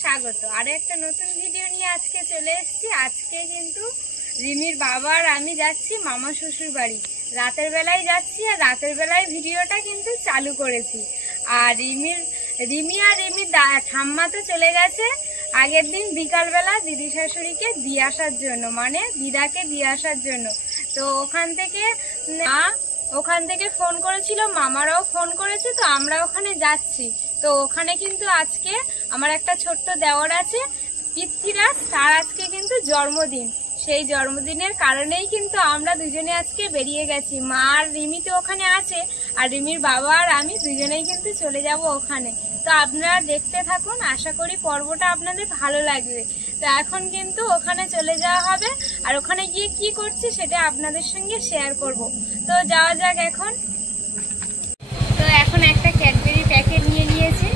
স্বাগত। আরো একটা নতুন ভিডিও নিয়ে আজকে চলে এসেছি। আজকে কিন্তু রিমির বাবা আর আমি যাচ্ছি মামা শ্বশুর বাড়ি। রাতের বেলায় যাচ্ছি আর রাতের বেলায় ভিডিওটা কিন্তু চালু করেছি। আর রিমি আর রিমির ঠাম্মা তো চলে গেছে আগের দিন বিকালবেলা দিদি শাশুড়িকে দিয়ে আসার জন্য, মানে দিদাকে দিয়ে আসার জন্য। তো ওখান থেকে ফোন করেছিল, মামারাও ফোন করেছে, তো আমরা ওখানে যাচ্ছি। তো ওখানে কিন্তু আজকে আমার একটা ছোট্ট দেওর আছে পৃথ্বীরাজ, তার আজকে কিন্তু জন্মদিন। সেই জন্মদিনের কারণেই কিন্তু আমরা দুজনে আজকে বেরিয়ে গেছি। মা আর রিমি তো ওখানে আছে, আর রিমির বাবা আর আমি দুজনেই কিন্তু চলে যাব ওখানে। তো আপনারা দেখতে থাকুন, আশা করি পর্বটা আপনাদের ভালো লাগবে। তো এখন কিন্তু ওখানে চলে যাওয়া হবে, আর ওখানে গিয়ে কি করছি সেটা আপনাদের সঙ্গে শেয়ার করব। তো যাওয়া যাক এখন। তো এখন একটা ক্যাডবেরি প্যাকেট নিয়ে নিয়েছি,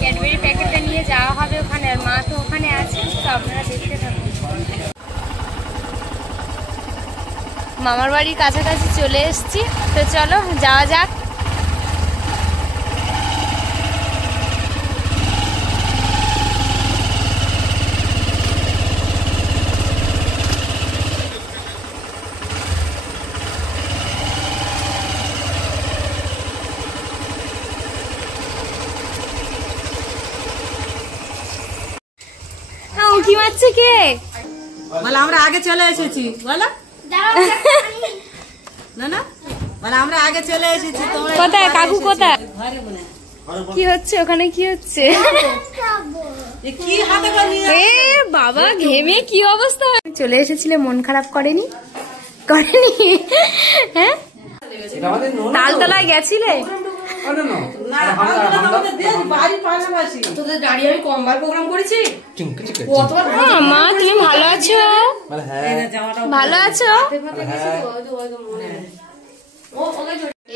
ক্যাডবেরি প্যাকেটটা নিয়ে যাওয়া হবে ওখানে, আর মা তো ওখানে আছে। তো আপনারা দেখতে থাকুন। মামার বাড়ির কাছাকাছি চলে এসেছি, তো চলো যাওয়া যাক। কি মারছে কে? বলে আমরা আগে চলে এসেছি। বলো না না, বলে আমরা আগে চলে এসেছি। তোমরা কোথায় কাকু? কোথায়? ঘরে মনে কি হচ্ছে ওখানে? কি হচ্ছে? কি হাতে করে? এ বাবা, ঘেমে কি অবস্থা। চলে এসেছিলে, মন খারাপ করেনি? হ্যাঁ, তালতলায় গেছিলে? মা তুমি ভালো আছো? ভালো আছো?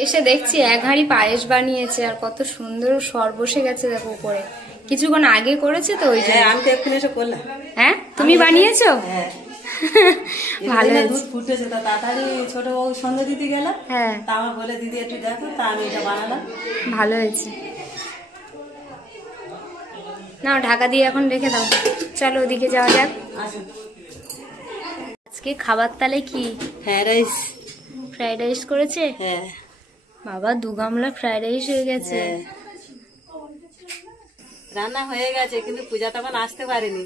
এসে দেখছি এক হাঁড়ি পায়েস বানিয়েছে, আর কত সুন্দর সর বসে গেছে দেখো উপরে। কিছুক্ষণ আগে করেছে তো ওইটা। আমি তো এক্ষুনি এসে করলাম। হ্যাঁ, তুমি বানিয়েছো? ভালো দুধ ফুটেছে, তো তাড়াতাড়ি ছোট বউ সন্ধ্যে দিতে গেল। হ্যাঁ, তা আমার বলে দিদি একটু দেখো, তা আমি এটা বানালাম। ভালো হয়েছে। নাও ঢাকা দিয়ে এখন রেখে দাও। চলো ওদিকে যাওয়া যাক। আজকে খাবার তালে কি? ফ্রাইড রাইস করেছে? হ্যাঁ বাবা, 2 গামলা ফ্রাইড রাইস হয়ে গেছে। রান্না হয়ে গেছে, কিন্তু পূজা তখন আসতে পারেনি।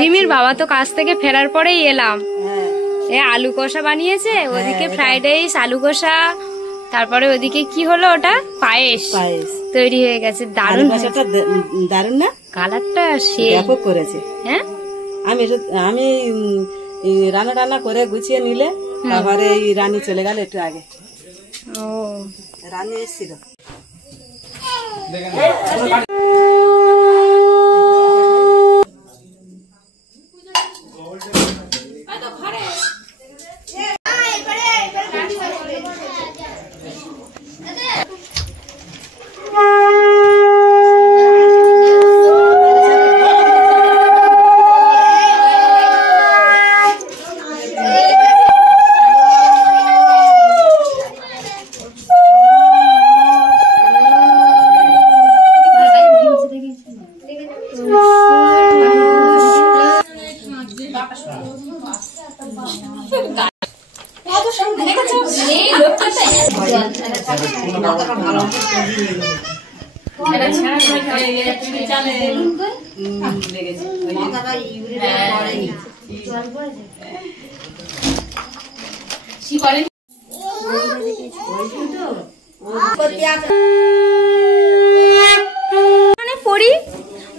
রিমির বাবা তো কাজ থেকে ফেরার পরেই এলাম। এ আলু কষা বানিয়েছে, ওদিকে ফ্রাইড রাইস, আলু কষা, তারপরে ওদিকে কি হলো ওটা? পায়েস তৈরি হয়ে গেছে। দারুণ, দারুণ না? কালারটা সেই ব্যাপক করেছে। হ্যাঁ, আমি রান্না করে গুছিয়ে নিলে তারপরে এই রানী চলে গেল একটু আগে। ও, রানী এসেছিল।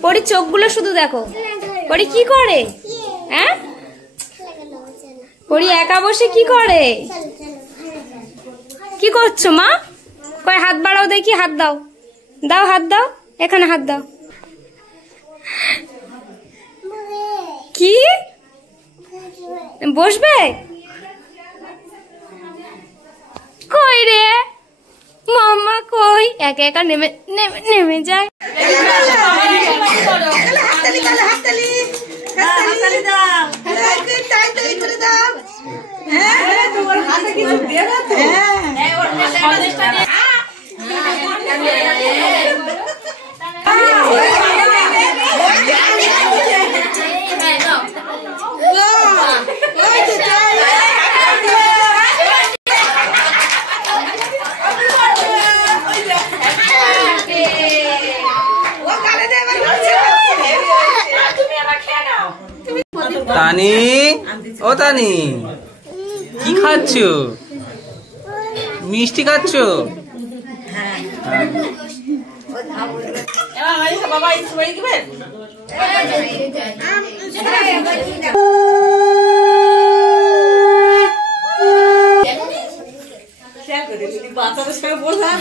পরি চোখগুলো শুধু দেখো। পরি কি করে? হ্যাঁ, পরি একা বসে কি করে? কি করছো মা? কই হাত বাড়াও দেখি, হাত দাও, দাও হাত দাও, এখানে হাত দাও। কি বসবে? কই রে মাম্মা, কই? একা একা নেমে নেমে নেমে যায়। তানি, ও তানি, কি খাচ্ছ? মিষ্টি খাচ্ছ? বাবা স্প্রে দিবেন? বাচ্চাদের সঙ্গে বললাম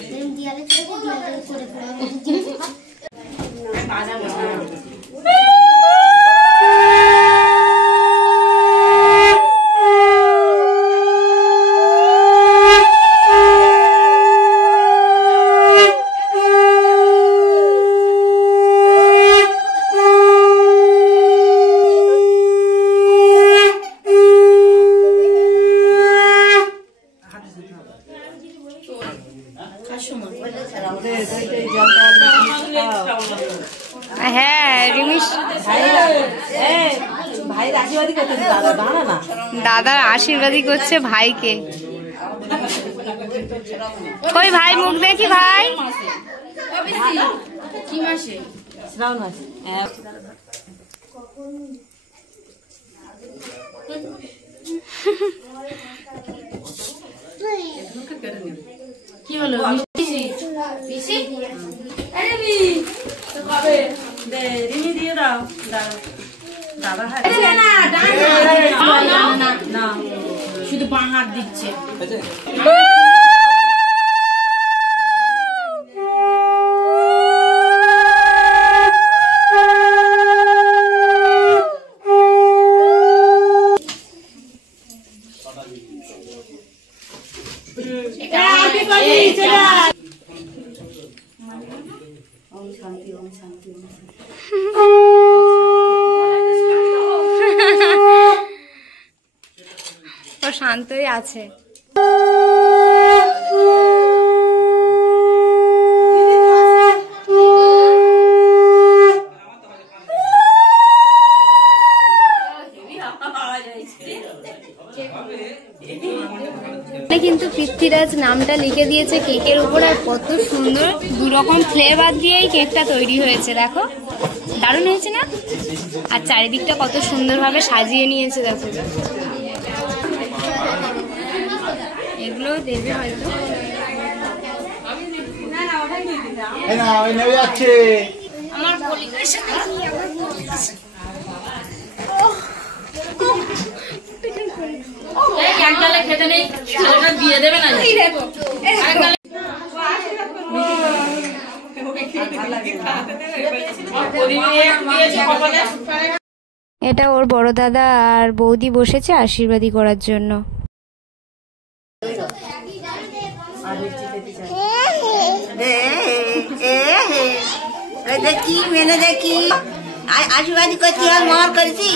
হ্যাঁ রিমিশ ভাইয়ের আশীর্বাদই করতেছে দাদার আশীর্বাদই করছে ভাইকে। কই ভাই মুখ দেখি ভাই। কি মাসে? শ্রাবণ মাসে। কি হলো? রিমি দিয়ে দাও দাদা। না শুধু বাঁ হাত দিচ্ছে। ও শান্তই আছে। কিন্তু পৃথ্বীরাজ নামটা লিখে দিয়েছে কেকের উপর, আর কত সুন্দর 2 রকম ফ্লেভার দিয়ে এই কেকটা তৈরি হয়েছে। দেখো দারুণ হয়েছে না? আর চারিদিকটা কত সুন্দরভাবে সাজিয়ে নিয়েছে দেখো। এগুলো দেবে হয়তো। আমার পলিকার সাথে খেতে নেই, দিয়ে দেবে না। এটা ওর বড় দাদা আর বৌদি বসেছে আশীর্বাদী করার জন্য। দেখি মেনে দেখি আশীর্বাদী করছি আর মামার করেছি।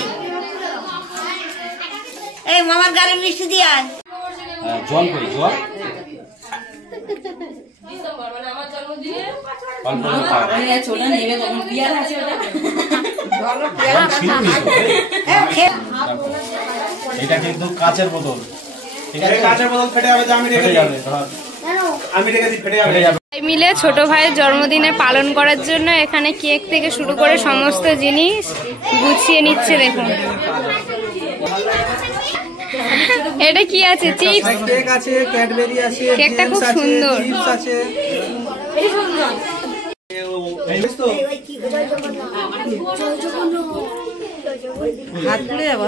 এই মামার গাড়ি মিষ্টি দিয়ে জল করি জল এটা কিন্তু কাচের বোতল, কাচের বোতল ফেটে যাবে, আমি রেখেছি ফেটে যাবে। মিলে ছোট ভাইয়ের জন্মদিনে পালন করার জন্য এখানে কেক থেকে শুরু করে সমস্ত জিনিস গুছিয়ে নিচ্ছে। দেখুন এটা কি আছে? চিপস, কেক আছে, ক্যাডবেরি আছে, কেকটা খুব সুন্দর। চিপস আছে।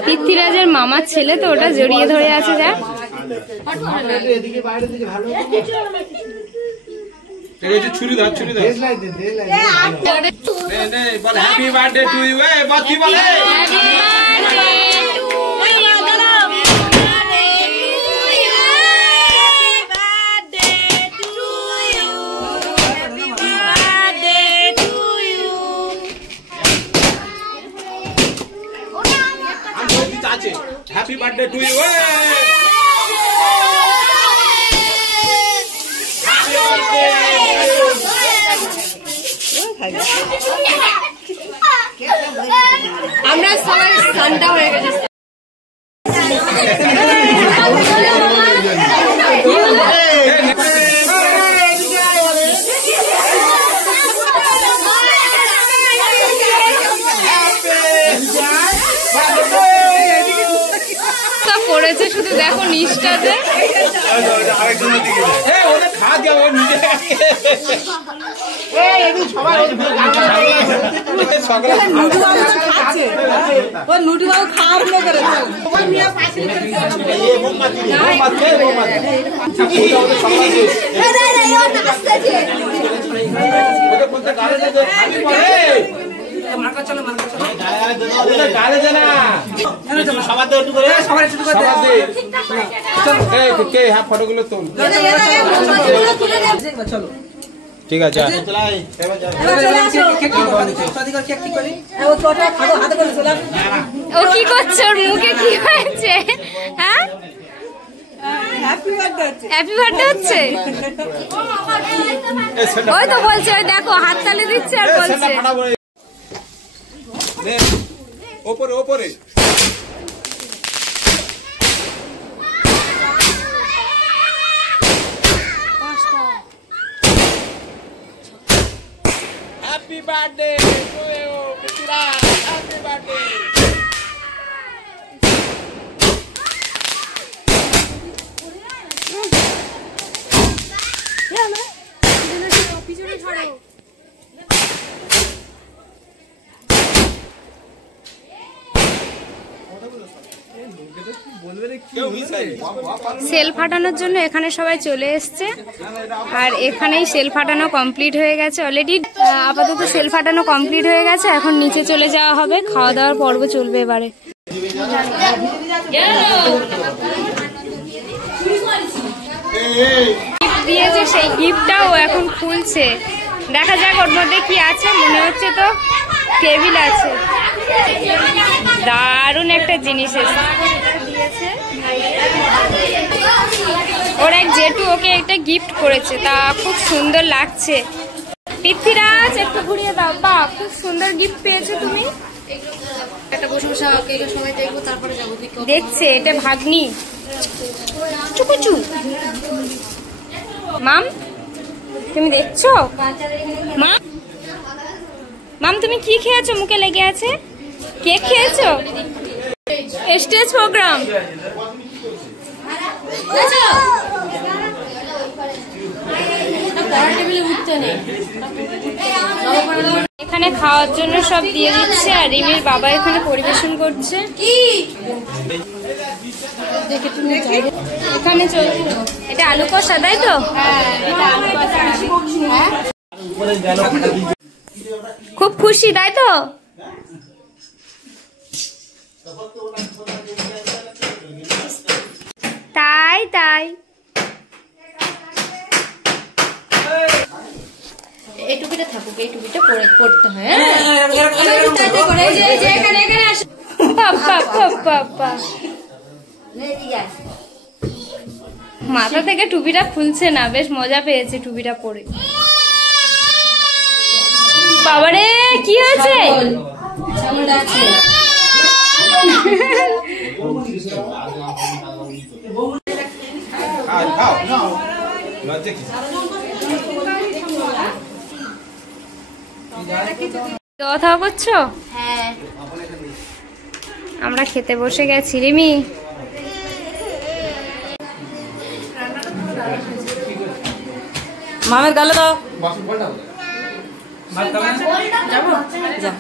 পৃথ্বীরাজের মামার ছেলে তো, ওটা জড়িয়ে ধরে আছে। যা ছুরি ধর, ছুরি ধর। Happy birthday to you. বাতি বলে হ্যাপি বার্থডে টু ইউ। আমরা সবাই ঠান্ডা হয়ে গেছি। দেখো নিষ্ঠাতে ফটোগুলো তোল ঠিক আছে ও কি করছে ওর মুখে কি হয়েছে হ্যাঁ হ্যাপি বার্থডে হচ্ছে ওই তো বলছে ওই দেখো হাততালি দিচ্ছে আর বলছে ওপরে ওপরে Happy birthday to you, Pitira. Happy birthday. সেল ফাটানোর জন্য এখানে সবাই চলে এসছে আর এখানেই সেল ফাটানো কমপ্লিট হয়ে গেছে অলরেডি আপাতত সেল ফাটানো কমপ্লিট হয়ে গেছে এখন নিচে চলে যাওয়া হবে খাওয়া দাওয়ার পর্ব চলবে এবারে গিফট দিয়েছে সেই গিফটটাও এখন খুলছে দেখা যাক ওর মধ্যে কি আছে মনে হচ্ছে তো টেবিল আছে দারুণ একটা জিনিস দিয়েছে ওর এক জেঠু ওকে একটা গিফট করেছে তা খুব সুন্দর লাগছে পৃথ্বীরাজ একটু ঘুরিয়ে দাও বা খুব সুন্দর গিফট পেয়েছো তুমি দেখছে এটা ভাগ্নি চুকুচু মাম তুমি দেখছো মাম মাম তুমি কি খেয়েছো মুখে লেগে আছে কেক খেয়েছো স্টেজ প্রোগ্রাম এখানে খাওয়ার জন্য সব দিয়ে দিচ্ছে আর রিমির বাবা এখানে পরিবেশন করছে এখানে চলছে এটা আলু কষা তাই তো খুব খুশি তাই তো তাই তাই এই টুপিটা থাকুক এই টুপিটা পড়তে হয় মাথা থেকে টুপিটা খুলছে না বেশ মজা পেয়েছে টুপিটা পরে বাবারে কি হয়েছে কথা করছো হ্যাঁ আমরা খেতে বসে গেছি রিমি মামের গালে দাও যাবো যা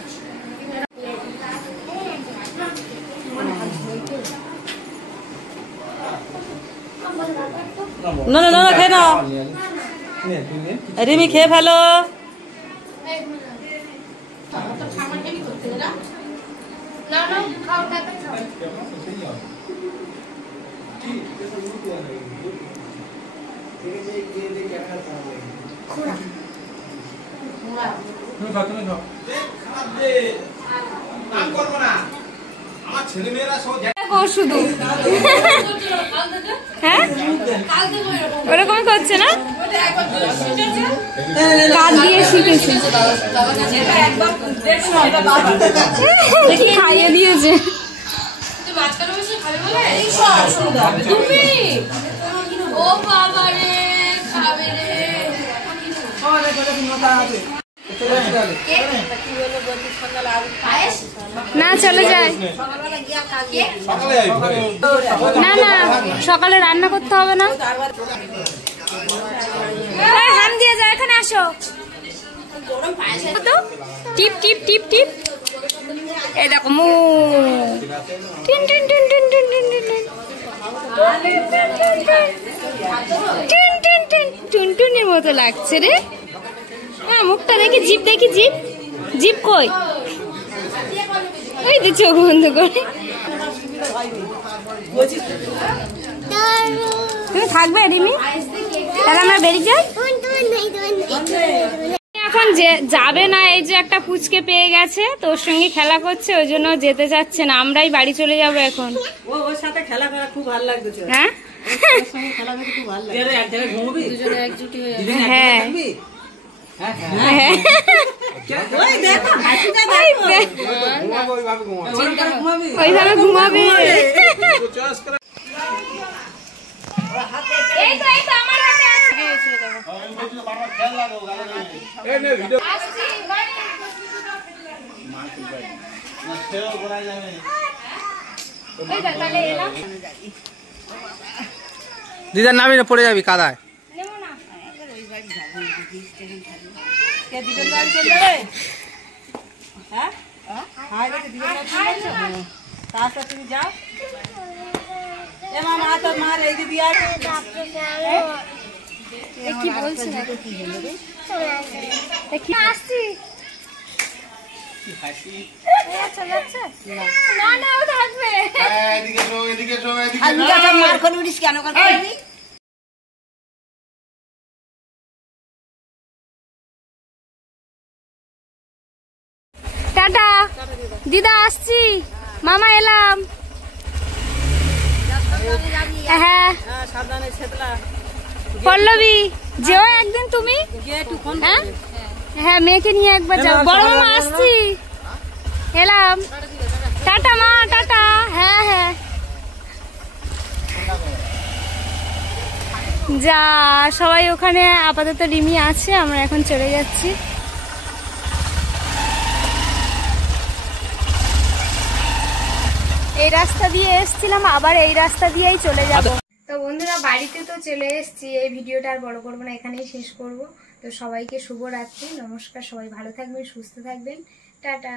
না না না খেয়ে নাও রিমি খেয়ে ফেলো শুধু হ্যাঁ ওরকম করছে না কাজ দিয়ে শিখেছে খাইয়ে দিয়েছে না চলে যায় না না সকালে রান্না করতে হবে না হাম দিয়ে যায় এখানে আসো টিপ টিপ টিপ টিপ এই দেখো মু টিন টিন টিন টিন টিন টিন টিন টিন টিন টুনটুনির মতো লাগছে রে হ্যাঁ মুখটা দেখি জিভ জিভ কই ওই তো চোখ বন্ধ করে তুমি থাকবে রিমি তাহলে আমরা বেরিয়ে যাই এখন যাবে না এই যে একটা পুচকে পেয়ে গেছে তো ওর সঙ্গে খেলা করছে ওই জন্য যেতে চাচ্ছে না আমরাই বাড়ি চলে যাব এখন ওর সাথে খেলা করা খুব ভালো লাগছে হ্যাঁ খেলা করতে খুব ভালো লাগে এক জায়গায় ঘুমবি দুজনে একজুটি হয়ে হ্যাঁ ওইভাবে ঘুমাবে দিদার নামে পড়ে যাবি কাদায় তুমি যাও এমন তোর মার এই দিদি আছে কি বলছি আসছি না না ও থাকবে মার করবি কেন করবি টাটা দিদা আসছি মামা এলাম হ্যাঁ সাবধানে ছেতলা পল্লবী যেও একদিন তুমি হ্যাঁ হ্যাঁ মেয়েকে নিয়ে একবার যাও বড় মামা আসছি এলাম টাটা মা টাটা হ্যাঁ হ্যাঁ যা সবাই ওখানে আপাতত রিমি আছে আমরা এখন চলে যাচ্ছি এই রাস্তা দিয়ে এসেছিলাম আবার এই রাস্তা দিয়েই চলে যাব তো বন্ধুরা বাড়িতে তো চলে এসেছি এই ভিডিওটা আর বড় করবো না এখানেই শেষ করব তো সবাইকে শুভরাত্রি নমস্কার সবাই ভালো থাকবেন সুস্থ থাকবেন টাটা